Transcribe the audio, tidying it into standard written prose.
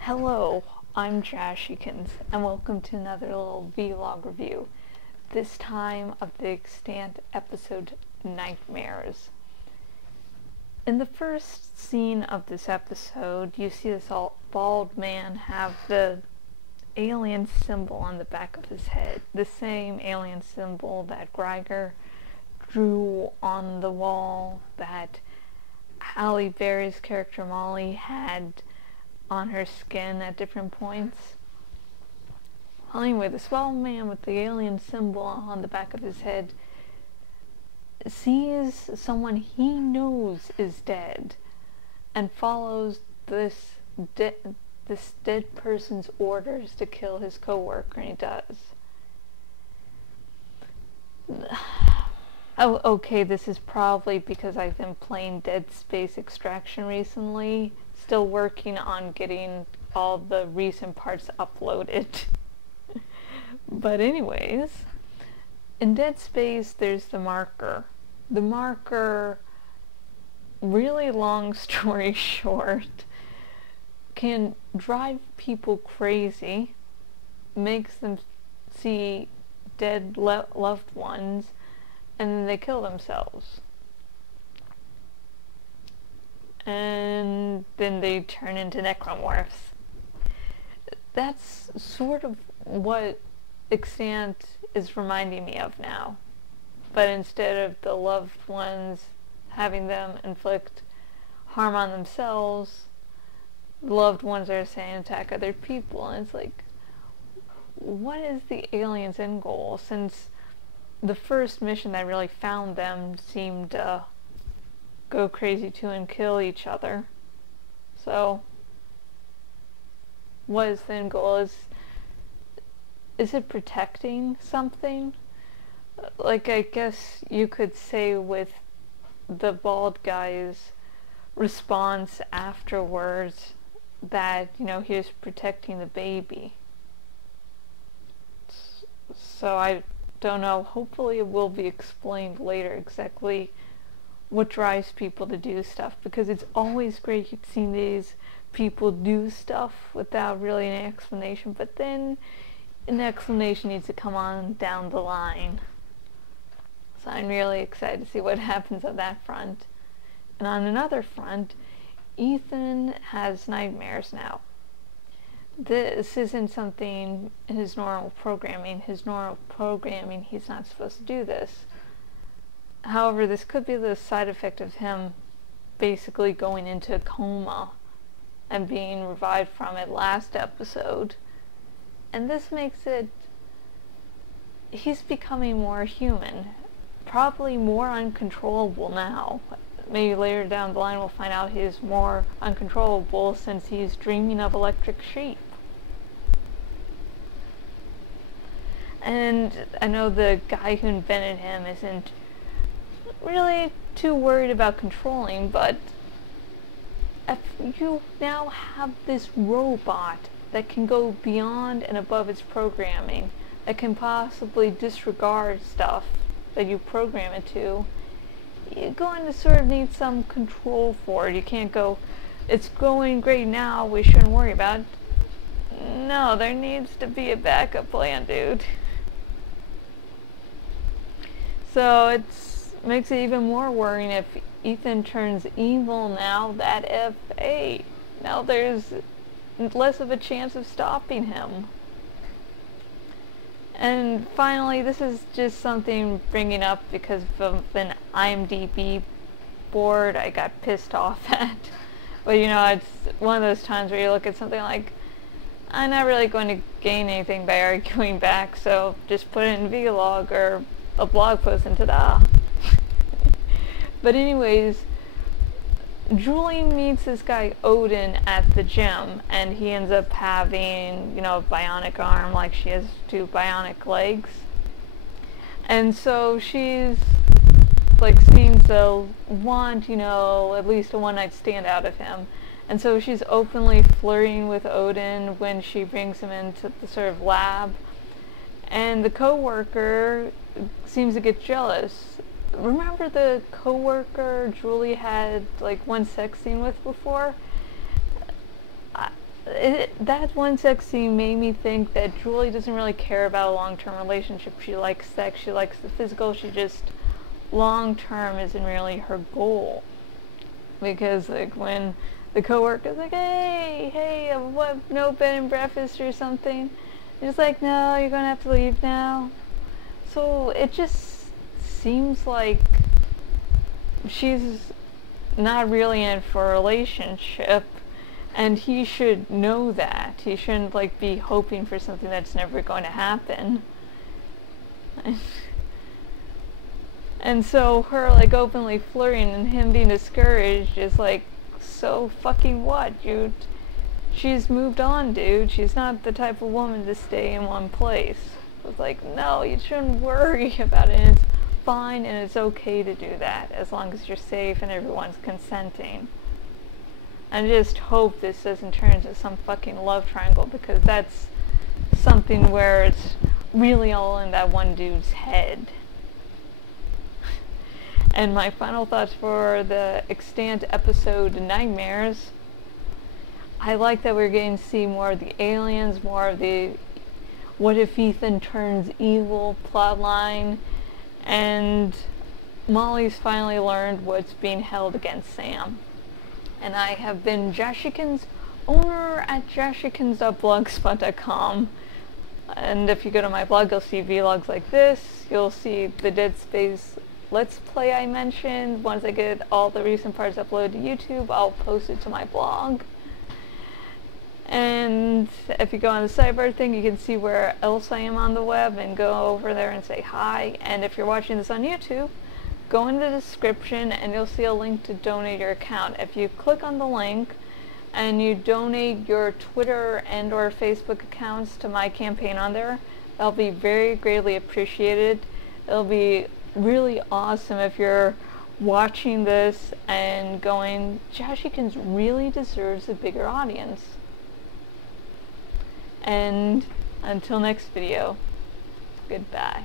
Hello, I'm Jashykins, and welcome to another little vlog review, this time of the Extant episode Nightmares. In the first scene of this episode, you see this bald man have the alien symbol on the back of his head, the same alien symbol that Greiger drew on the wall that Halle Berry's character Molly had on her skin at different points. Well, anyway, the swell man with the alien symbol on the back of his head sees someone he knows is dead and follows this dead person's orders to kill his co-worker, and he does. Oh, okay, this is probably because I've been playing Dead Space Extraction recently. Still working on getting all the recent parts uploaded. But anyways, in Dead Space there's the marker. The marker, really long story short, can drive people crazy, makes them see dead loved ones, and then they kill themselves. And then they turn into necromorphs. That's sort of what Extant is reminding me of now. But instead of the loved ones having them inflict harm on themselves, the loved ones are saying attack other people. And it's like, what is the aliens' end goal? Since the first mission that really found them seemed go crazy too and kill each other. So what is the end goal? Is it protecting something? Like, I guess you could say with the bald guy's response afterwards that, you know, he was protecting the baby. So I don't know, hopefully it will be explained later exactly what drives people to do stuff, because it's always great seeing these people do stuff without really an explanation, but then an explanation needs to come on down the line. So I'm really excited to see what happens on that front. And on another front, Ethan has nightmares now. This isn't something in his normal programming. His normal programming, he's not supposed to do this. However, this could be the side effect of him basically going into a coma and being revived from it last episode. And this makes it, he's becoming more human, probably more uncontrollable now. Maybe later down the line we'll find out he's more uncontrollable since he's dreaming of electric sheep. And I know the guy who invented him isn't really too worried about controlling, but if you now have this robot that can go beyond and above its programming, that can possibly disregard stuff that you program it to, you're going to sort of need some control for it. You can't go, it's going great now, we shouldn't worry about it. No, there needs to be a backup plan, dude. So it's makes it even more worrying if Ethan turns evil now that now there's less of a chance of stopping him. And finally, this is just something bringing up because of an IMDb board I got pissed off at. But you know, it's one of those times where you look at something like, I'm not really going to gain anything by arguing back, so just put it in vlog or a blog post and ta-da. But anyways, Julie meets this guy Odin at the gym, and he ends up having, you know, a bionic arm like she has two bionic legs. And so she's like seems to want, you know, at least a one-night stand out of him. And so she's openly flirting with Odin when she brings him into the sort of lab. And the co-worker seems to get jealous. Remember the co-worker Julie had like one sex scene with before? that one sex scene made me think that Julie doesn't really care about a long-term relationship. She likes sex, she likes the physical, she just, long-term isn't really her goal. Because, like, when the coworker's like, hey, what, no bed and breakfast or something? It's like, no, you're gonna have to leave now. So it just seems like she's not really in for a relationship, and he should know that. He shouldn't, like, be hoping for something that's never going to happen. And so her, like, openly flirting and him being discouraged is like, so fucking what, dude? She's moved on, dude. She's not the type of woman to stay in one place. It's like, no, you shouldn't worry about it. It's fine and it's okay to do that as long as you're safe and everyone's consenting. I just hope this doesn't turn into some fucking love triangle, because that's something where it's really all in that one dude's head. And my final thoughts for the Extant episode, Nightmares. I like that we're getting to see more of the aliens, more of the what if Ethan turns evil plotline, and Molly's finally learned what's being held against Sam. And I have been Jashykins, owner at jashykins.blogspot.com. And if you go to my blog, you'll see vlogs like this. You'll see the Dead Space Let's Play I mentioned. Once I get all the recent parts uploaded to YouTube, I'll post it to my blog. And if you go on the sidebar thing, you can see where else I am on the web and go over there and say hi. And if you're watching this on YouTube, go in the description and you'll see a link to donate your account. If you click on the link and you donate your Twitter and or Facebook accounts to my campaign on there, that'll be very greatly appreciated. It'll be really awesome if you're watching this and going, Jashykins really deserves a bigger audience. And until next video, goodbye.